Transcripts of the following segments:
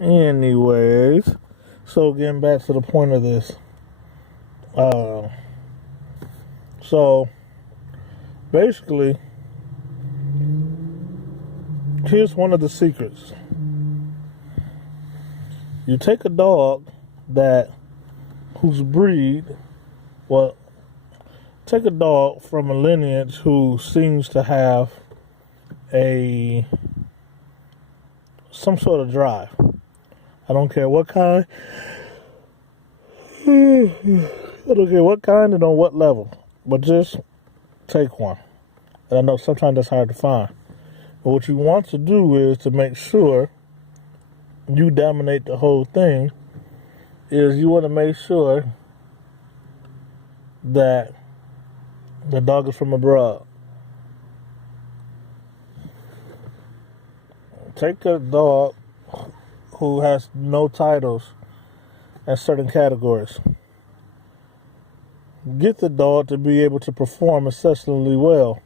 Anyways, so getting back to the point of this. So basically, here's one of the secrets. You take a dog whose breed, well, take a dog from a lineage who seems to have some sort of drive. I don't care what kind. I don't care what kind and on what level, but just take one. And I know sometimes that's hard to find. But what you want to do is to make sure you dominate the whole thing, is you want to make sure that the dog is from abroad. Take a dog who has no titles in certain categories. Get the dog to be able to perform exceptionally well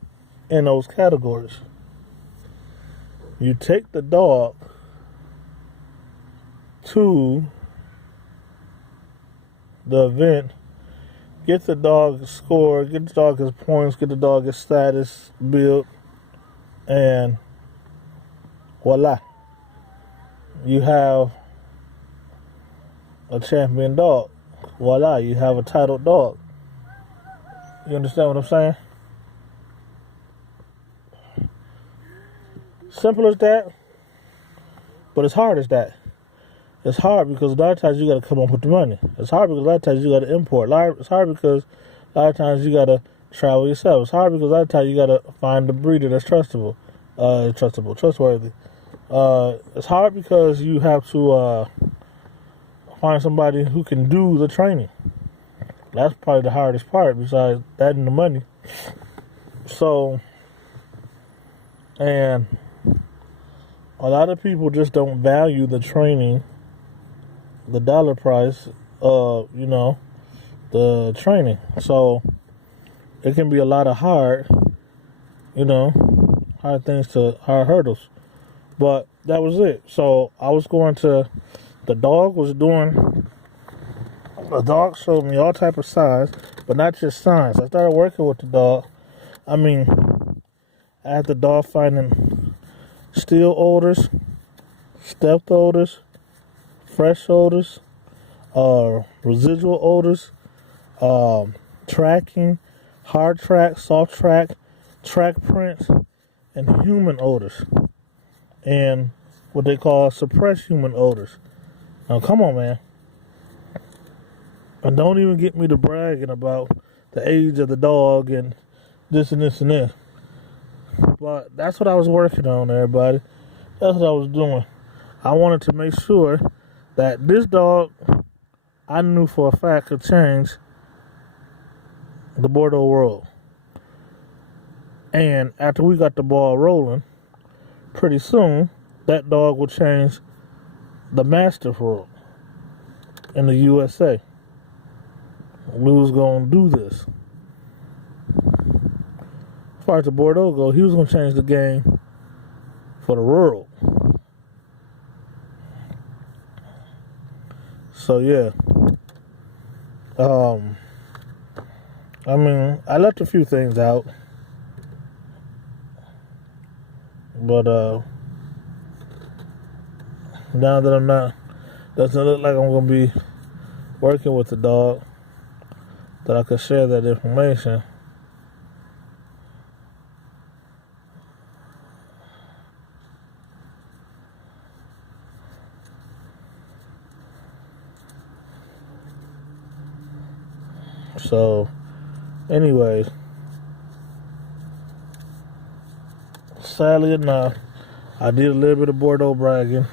in those categories. You take the dog to the event, get the dog his score, get the dog his points, get the dog his status, build, and voila. You have a champion dog. Voila, you have a titled dog. You understand what I'm saying? Simple as that, but it's hard as that. It's hard because a lot of times you got to come up with the money. It's hard because a lot of times you got to import. It's hard because a lot of times you got to travel yourself. It's hard because a lot of times you got to find a breeder that's trustworthy. It's hard because you have to find somebody who can do the training. That's probably the hardest part besides that and the money. So, and a lot of people just don't value the training, the dollar price of, the training. So it can be a lot of hard hurdles. But that was it. So I was the dog showed me all type of signs, but not just signs. I started working with the dog. I had the dog finding steel odors, stealth odors, fresh odors, residual odors, tracking, hard track, soft track, track prints, and human odors. And what they call suppressed human odors. Now, come on, man. And don't even get me to bragging about the age of the dog and this and this and this. But that's what I was working on, everybody. That's what I was doing. I wanted to make sure that this dog, I knew for a fact, could change the Bordeaux world. And after we got the ball rolling, pretty soon, that dog will change the Mastiff world in the USA. We was going to do this. As far as the Bordeaux go, he was going to change the game for the world. So, yeah. I left a few things out. But, now that doesn't look like I'm going to be working with the dog, that I could share that information. So, anyways, sadly enough, I did a little bit of Bordeaux bragging.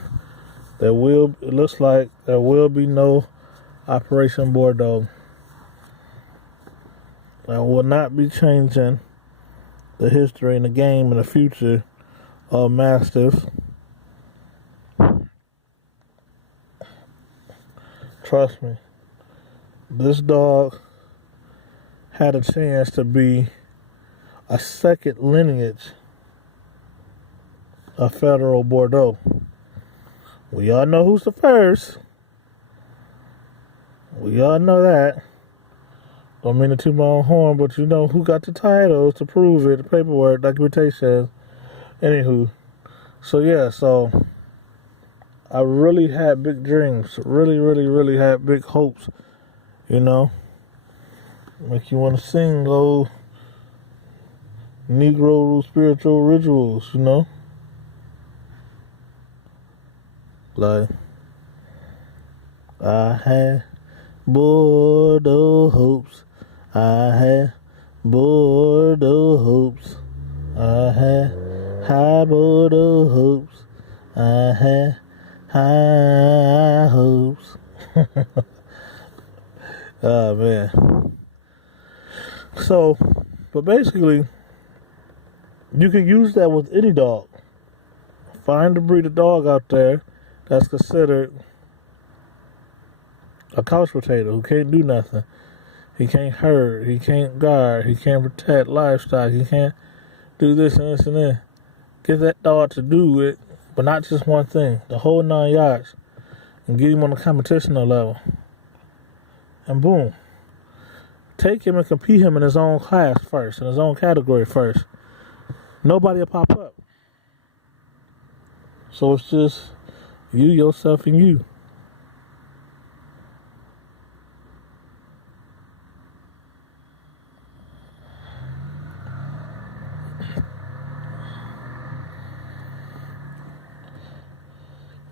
It looks like there will be no Operation Bordeaux. I will not be changing the history and the game in the future of Mastiffs. Trust me, this dog had a chance to be a second lineage of Federal Bordeaux. We all know who's the first. We all know that. Don't mean to toot my own horn, but you know who got the titles to prove it, the paperwork, documentation. Anywho. So yeah, so I really had big dreams. Really, really, really had big hopes. You know? Make you want to sing those Negro spiritual rituals, you know? Like, I had Bordeaux hopes. I had Bordeaux hopes. I had high Bordeaux hopes. I had high hopes. Oh, man. So, but basically, you can use that with any dog. Find a breed of dog out there that's considered a couch potato who can't do nothing. He can't herd, he can't guard, he can't protect livestock, he can't do this and this and that. Get that dog to do it, but not just one thing, the whole 9 yards, and get him on the competition level. And boom. Take him and compete him in his own class first, in his own category first. Nobody will pop up. So it's just you, yourself, and you.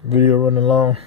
Video running long.